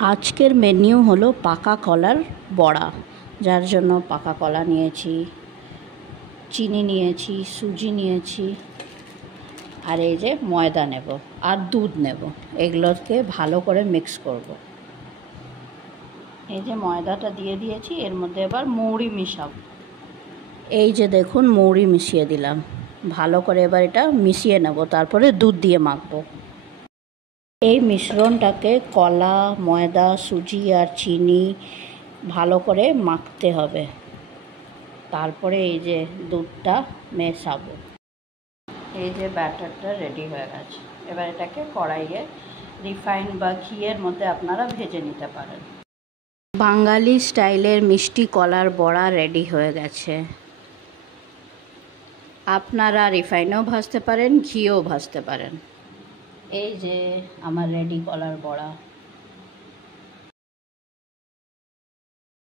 আজকের মেনু হলো পাকা কলার বড়া, যার জন্য পাকা কলা নিয়েছি, চিনি নিয়েছি, সুজি নিয়েছি, আর এই যে ময়দা নেব আর দুধ নেব। এগুলোকে ভালো করে মিক্স করব। এই যে ময়দাটা দিয়ে দিয়েছি, এর মধ্যে এবার মৌরি মিশাবো। এই যে দেখুন মৌরি মিশিয়ে দিলাম। ভালো করে এবার এটা মিশিয়ে নেব, তারপরে দুধ দিয়ে মাখবো। এই মিশ্রণটাকে কলা, ময়দা, সুজি আর চিনি ভালো করে মাখতে হবে। তারপরে এই যে দুধটা মেশাবো। এই যে ব্যাটারটা রেডি হয়ে গেছে। এবার এটাকে কড়াইয়ে রিফাইন বা ঘিয়ের মধ্যে আপনারা ভেজে নিতে পারেন। বাঙালি স্টাইলের মিষ্টি কলার বড়া রেডি হয়ে গেছে। আপনারা রিফাইনেও ভাজতে পারেন, ঘিয়েও ভাজতে পারেন। এই যে আমার রেডি কলার বড়া।